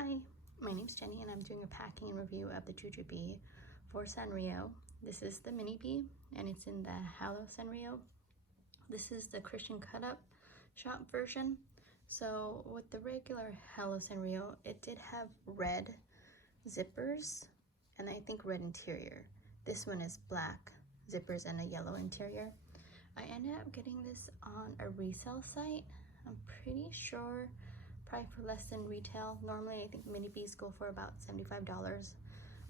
Hi, my name's Jenny and I'm doing a packing and review of the Jujube for Sanrio. This is the Minibe and it's in the Hello Sanrio. This is the Christian cut-up shop version. So with the regular Hello Sanrio, it did have red zippers and I think red interior. This one is black zippers and a yellow interior. I ended up getting this on a resale site. I'm pretty sure probably for less than retail. Normally I think Minibes go for about $75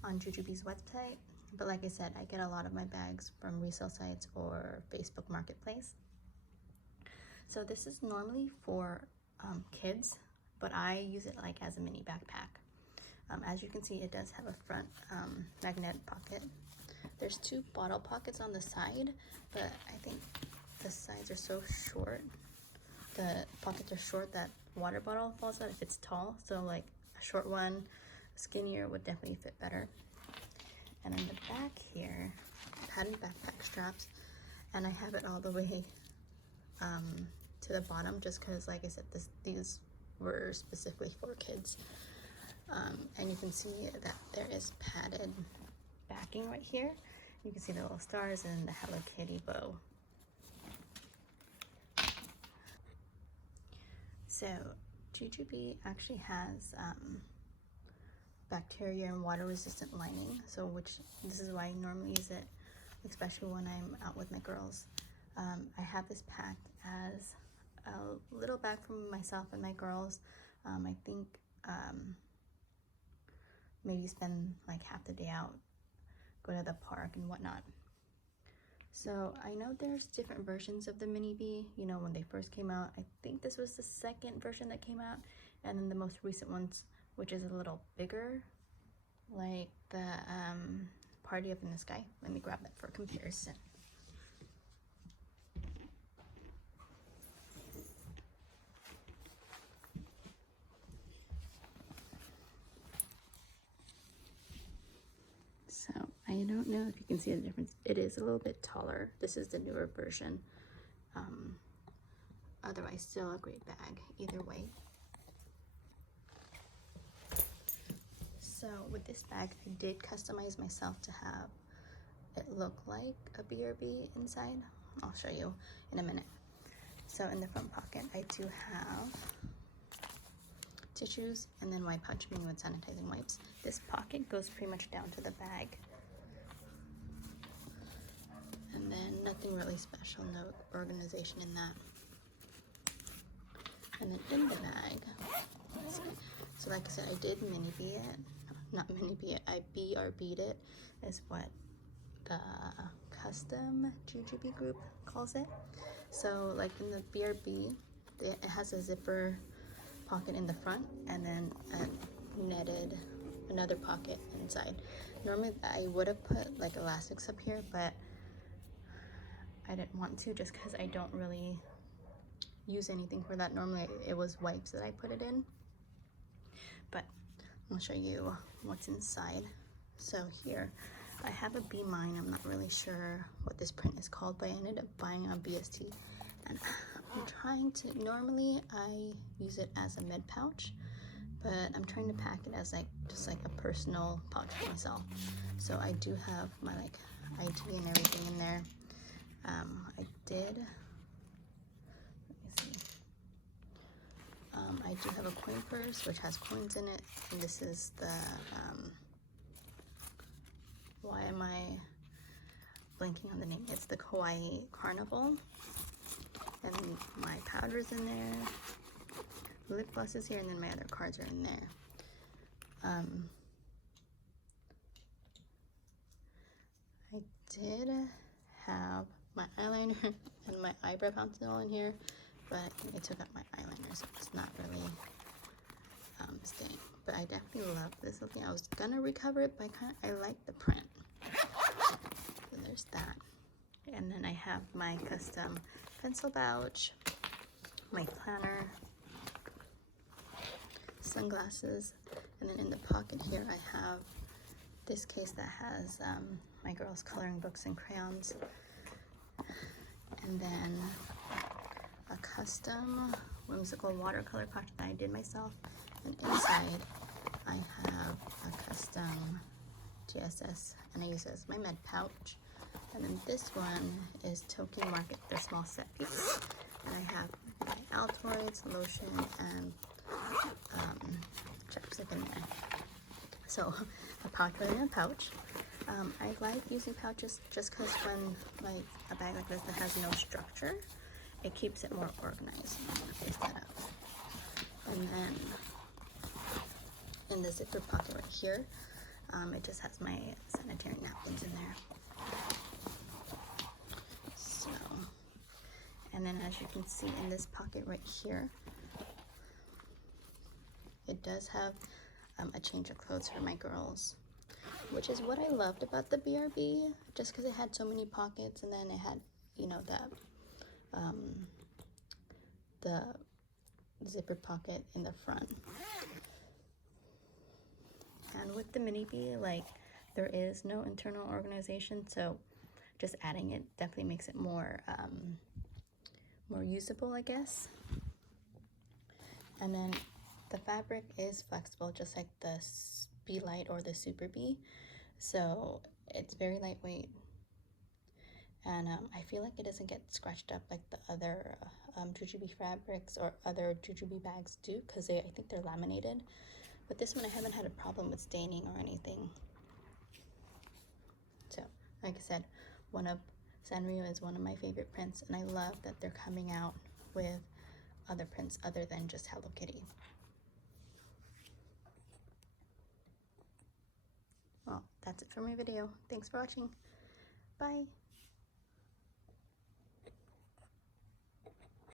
on Jujube's website, but like I said, I get a lot of my bags from resale sites or Facebook Marketplace. So this is normally for kids, but I use it like as a mini backpack. As you can see, it does have a front magnetic pocket. There's two bottle pockets on the side, but I think the sides are so short, the pockets are short, that water bottle falls out if it's tall. So like a short one, skinnier would definitely fit better. And in the back here, padded backpack straps, and I have it all the way to the bottom just because, like I said, these were specifically for kids. And you can see that there is padded backing right here. You can see the little stars and the Hello Kitty bow. So Jujube actually has bacteria and water resistant lining, so this is why I normally use it, especially when I'm out with my girls. I have this packed as a little bag for myself and my girls. I think maybe spend like half the day out, go to the park and whatnot. So I know there's different versions of the Minibe. You know, when they first came out, I think this was the second version that came out, and then the most recent ones, which is a little bigger, like the Party Up in the Sky. Let me grab that for comparison. So I don't know if you can see the difference. It is a little bit taller. This is the newer version. Otherwise, still a great bag either way. So with this bag, I did customize myself to have it look like a BRB inside. I'll show you in a minute. So in the front pocket, I do have tissues and then wipe pouch, meaning with sanitizing wipes. This pocket goes pretty much down to the bag. And then nothing really special, no organization in that. And then in the bag, let's see. So like I said, I did Minibe it. Not Minibe it, I BRB'd it, is what the custom Jujube group calls it. So like in the BRB, it has a zipper pocket in the front and then a netted another pocket inside. Normally I would have put like elastics up here, but I didn't want to just because I don't really use anything for that. Normally it was wipes that I put it in, but I'll show you what's inside. So here I have a B Mine. I'm not really sure what this print is called, but I ended up buying on BST, and I'm trying to, normally I use it as a med pouch, but I'm trying to pack it as like just like a personal pouch for myself. So I do have my like ID and everything in there. I do have a coin purse which has coins in it, and this is the why am I blanking on the name? It's the Hawaii Carnival, and my powder's in there, lip gloss is here, and then my other cards are in there. I did have my eyeliner and my eyebrow pencil in here, but I took out my eyeliner, so it's not really staying. But I definitely love this looking. I was gonna recover it, but I like the print. So there's that. And then I have my custom pencil pouch, my planner, sunglasses, and then in the pocket here I have this case that has my girls' coloring books and crayons, and then a custom whimsical watercolor pouch that I did myself, and inside I have a custom GSS, and I use it as my med pouch. And then this one is Tokyo Market, their small set piece. And I have my Altoids, lotion, and chapstick in there. So a pouch within a pouch. I like using pouches just because when like a bag like this that has no structure, it keeps it more organized. I'm gonna face that up. And then in the zipper pocket right here, it just has my sanitary napkins in there. So, and then as you can see in this pocket right here, it does have a change of clothes for my girls, which is what I loved about the BRB, just because it had so many pockets, and then it had, you know, the zipper pocket in the front. And with the Minibe, like, there is no internal organization, so just adding it definitely makes it more more usable, I guess. And then the fabric is flexible, just like the Be Light or the Super Bee, so it's very lightweight, and I feel like it doesn't get scratched up like the other Jujube fabrics or other Jujube bags do, because I think they're laminated. But this one I haven't had a problem with staining or anything. So, like I said, Sanrio is one of my favorite prints, and I love that they're coming out with other prints other than just Hello Kitty. Well, that's it for my video. Thanks for watching. Bye.